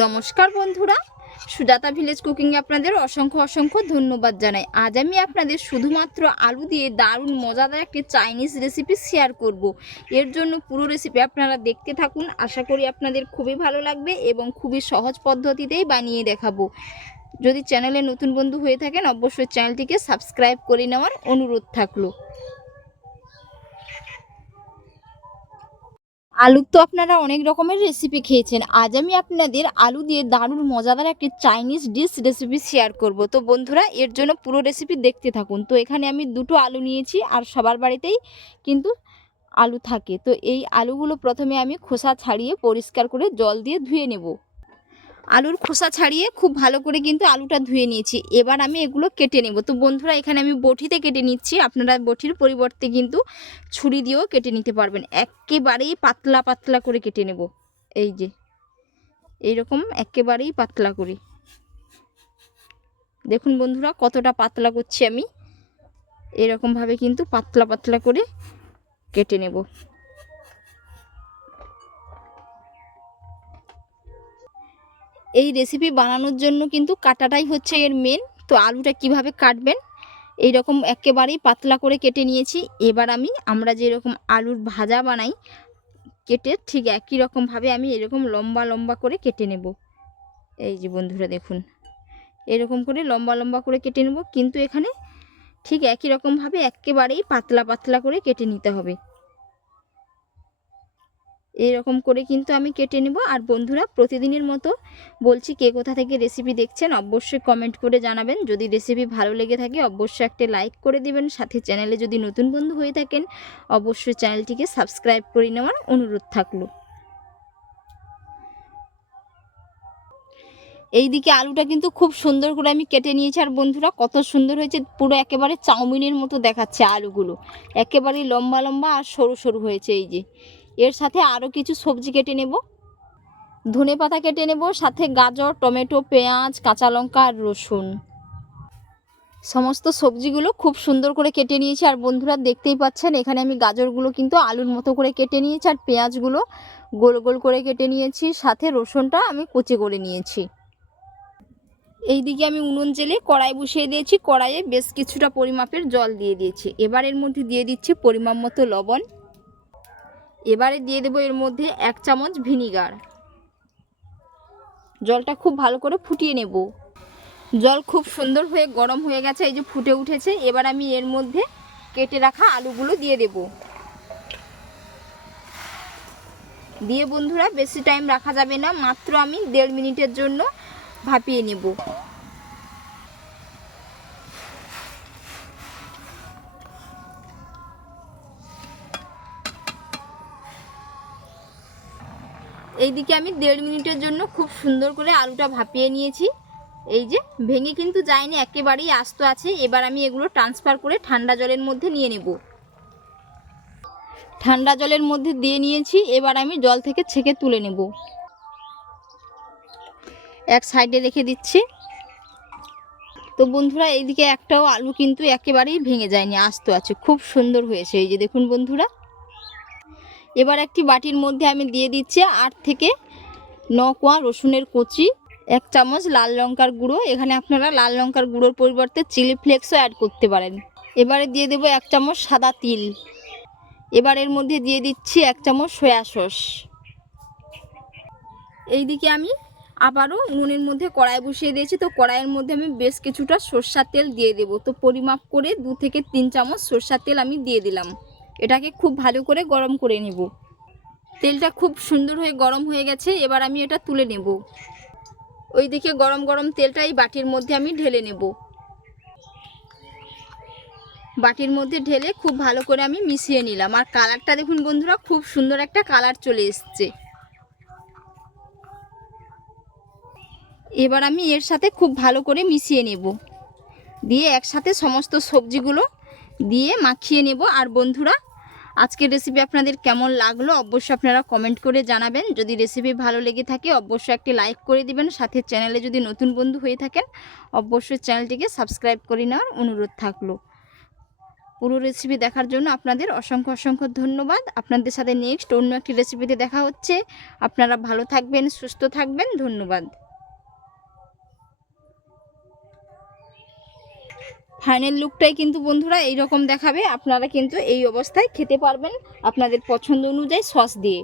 নমস্কার বন্ধুরা। সুজাতা ভিলেজ কুকিংয়ে আপনাদের অসংখ্য অসংখ্য ধন্যবাদ জানাই। আজ আমি আপনাদের শুধুমাত্র আলু দিয়ে দারুণ মজাদার একটি চাইনিজ রেসিপি শেয়ার করব। এর জন্য পুরো রেসিপি আপনারা দেখতে থাকুন। আশা করি আপনাদের খুবই ভালো লাগবে এবং খুবই সহজ পদ্ধতিতেই বানিয়ে দেখাবো। যদি চ্যানেলে নতুন বন্ধু হয়ে থাকেন, অবশ্যই চ্যানেলটিকে সাবস্ক্রাইব করে নেওয়ার অনুরোধ থাকল। আলুর তো আপনারা অনেক রকমের রেসিপি খেয়েছেন। আজ আমি আপনাদের আলু দিয়ে দারুণ মজাদার একটি চাইনিজ ডিশ রেসিপি শেয়ার করব। তো বন্ধুরা, এর জন্য পুরো রেসিপি দেখতে থাকুন। তো এখানে আমি দুটো আলু নিয়েছি আর সবার বাড়িতেই কিন্তু আলু থাকে। তো এই আলুগুলো প্রথমে আমি খোসা ছাড়িয়ে পরিষ্কার করে জল দিয়ে ধুয়ে নেব। আলুর খোসা ছাড়িয়ে খুব ভালো করে কিন্তু আলুটা ধুয়ে নিয়েছি। এবার আমি এগুলো কেটে নেব। তো বন্ধুরা, এখানে আমি বটিতে কেটে নিচ্ছি। আপনারা বটির পরিবর্তে কিন্তু ছুরি দিয়েও কেটে নিতে পারবেন। একেবারেই পাতলা পাতলা করে কেটে নেব। এই যে, এইরকম একেবারেই পাতলা করে। দেখুন বন্ধুরা, কতটা পাতলা করছি আমি। এরকমভাবে কিন্তু পাতলা পাতলা করে কেটে নেব। এই রেসিপি বানানোর জন্য কিন্তু কাটাটাই হচ্ছে এর মেন তো আলুটা কীভাবে কাটবেন? এই রকম একেবারেই পাতলা করে কেটে নিয়েছি। এবার আমি, আমরা যেরকম আলুর ভাজা বানাই, কেটে ঠিক একই রকমভাবে আমি এরকম লম্বা লম্বা করে কেটে নেব। এই যে বন্ধুরা দেখুন, এরকম করে লম্বা লম্বা করে কেটে নেব। কিন্তু এখানে ঠিক একই রকমভাবে একেবারেই পাতলা পাতলা করে কেটে নিতে হবে। এরকম করে কিন্তু আমি কেটে নেব। আর বন্ধুরা, প্রতিদিনের মতো বলছি কে কোথা থেকে রেসিপি দেখছেন, অবশ্যই কমেন্ট করে জানাবেন। যদি রেসিপি ভালো লেগে থাকে, অবশ্যই একটা লাইক করে দিবেন। সাথে চ্যানেলে যদি নতুন বন্ধু হয়ে থাকেন, অবশ্যই চ্যানেলটিকে সাবস্ক্রাইব করে নেওয়ার অনুরোধ থাকল। এইদিকে আলুটা কিন্তু খুব সুন্দর করে আমি কেটে নিয়েছি। আর বন্ধুরা, কত সুন্দর হয়েছে, পুরো একেবারে চাউমিনের মতো দেখাচ্ছে আলুগুলো। একেবারে লম্বা লম্বা আর সরু সরু হয়েছে এই যে। এর সাথে আরও কিছু সবজি কেটে নেব। ধনে পাতা কেটে নেব, সাথে গাজর, টমেটো, পেঁয়াজ, কাঁচা লঙ্কা আর রসুন। সমস্ত সবজিগুলো খুব সুন্দর করে কেটে নিয়েছি। আর বন্ধুরা দেখতেই পাচ্ছেন, এখানে আমি গাজরগুলো কিন্তু আলুর মতো করে কেটে নিয়েছি আর পেঁয়াজগুলো গোল গোল করে কেটে নিয়েছি। সাথে রসুনটা আমি কুচি করে নিয়েছি। এই দিকে আমি উনুন জেলে কড়াই বসিয়ে দিয়েছি। কড়াইয়ে বেশ কিছুটা পরিমাপের জল দিয়ে দিয়েছি। এবার এর মধ্যে দিয়ে দিচ্ছি পরিমাপ মতো লবণ। এবারে দিয়ে দেবো এর মধ্যে এক চামচ ভিনিগার। জলটা খুব ভালো করে ফুটিয়ে নেব। জল খুব সুন্দর হয়ে গরম হয়ে গেছে, এই যে ফুটে উঠেছে। এবার আমি এর মধ্যে কেটে রাখা আলুগুলো দিয়ে দেব। দিয়ে বন্ধুরা, বেশি টাইম রাখা যাবে না, মাত্র আমি দেড় মিনিটের জন্য ভাপিয়ে নেব। এইদিকে আমি দেড় মিনিটের জন্য খুব সুন্দর করে আলুটা ভাপিয়ে নিয়েছি। এই যে, ভেঙে কিন্তু যায়নি, একেবারেই আস্ত আছে। এবার আমি এগুলো ট্রান্সফার করে ঠান্ডা জলের মধ্যে নিয়ে নেব। ঠান্ডা জলের মধ্যে দিয়ে নিয়েছি, এবার আমি জল থেকে ছেঁকে তুলে নেব। এক সাইডে রেখে দিচ্ছি। তো বন্ধুরা, এইদিকে একটাও আলু কিন্তু একেবারেই ভেঙে যায়নি, আস্ত আছে, খুব সুন্দর হয়েছে। এই যে দেখুন বন্ধুরা এবার একটি বাটির মধ্যে আমি দিয়ে দিচ্ছি আট থেকে ন কোয়া রসুনের কুচি, এক চামচ লাল লঙ্কার গুঁড়ো। এখানে আপনারা লাল লঙ্কার গুঁড়োর পরিবর্তে চিলি ফ্লেক্সও অ্যাড করতে পারেন। এবারে দিয়ে দেবো এক চামচ সাদা তিল। এবার এর মধ্যে দিয়ে দিচ্ছি এক চামচ সয়া সস। এইদিকে আমি আবারও উনুনের মধ্যে কড়াই বসিয়ে দিয়েছি। তো কড়াইয়ের মধ্যে আমি বেশ কিছুটা সর্ষার তেল দিয়ে দেবো। তো পরিমাপ করে দু থেকে তিন চামচ সর্ষার তেল আমি দিয়ে দিলাম। এটাকে খুব ভালো করে গরম করে নেব। তেলটা খুব সুন্দর হয়ে গরম হয়ে গেছে, এবার আমি এটা তুলে নেব। ওইদিকে গরম গরম তেলটা এই বাটির মধ্যে আমি ঢেলে নেব। বাটির মধ্যে ঢেলে খুব ভালো করে আমি মিশিয়ে নিলাম। আর কালারটা দেখুন বন্ধুরা, খুব সুন্দর একটা কালার চলে এসছে। এবার আমি এর সাথে খুব ভালো করে মিশিয়ে নেব। দিয়ে একসাথে সমস্ত সবজিগুলো দিয়ে মাখিয়ে নেব। আর বন্ধুরা, আজকের রেসিপি আপনাদের কেমন লাগল অবশ্যই আপনারা কমেন্ট করে জানাবেন। যদি রেসিপি ভালো লেগে থাকে, অবশ্যই একটি লাইক করে দিবেন। সাথে চ্যানেলে যদি নতুন বন্ধু হয়ে থাকেন, অবশ্যই চ্যানেলটিকে সাবস্ক্রাইব করে নেওয়ার অনুরোধ থাকল। পুরো রেসিপি দেখার জন্য আপনাদের অসংখ্য অসংখ্য ধন্যবাদ। আপনাদের সাথে নেক্সট অন্য একটি রেসিপিতে দেখা হচ্ছে। আপনারা ভালো থাকবেন, সুস্থ থাকবেন। ধন্যবাদ। ফাইনাল লুকটাই কিন্তু বন্ধুরা এইরকম দেখাবে। আপনারা কিন্তু এই অবস্থায় খেতে পারবেন আপনাদের পছন্দ অনুযায়ী সস দিয়ে।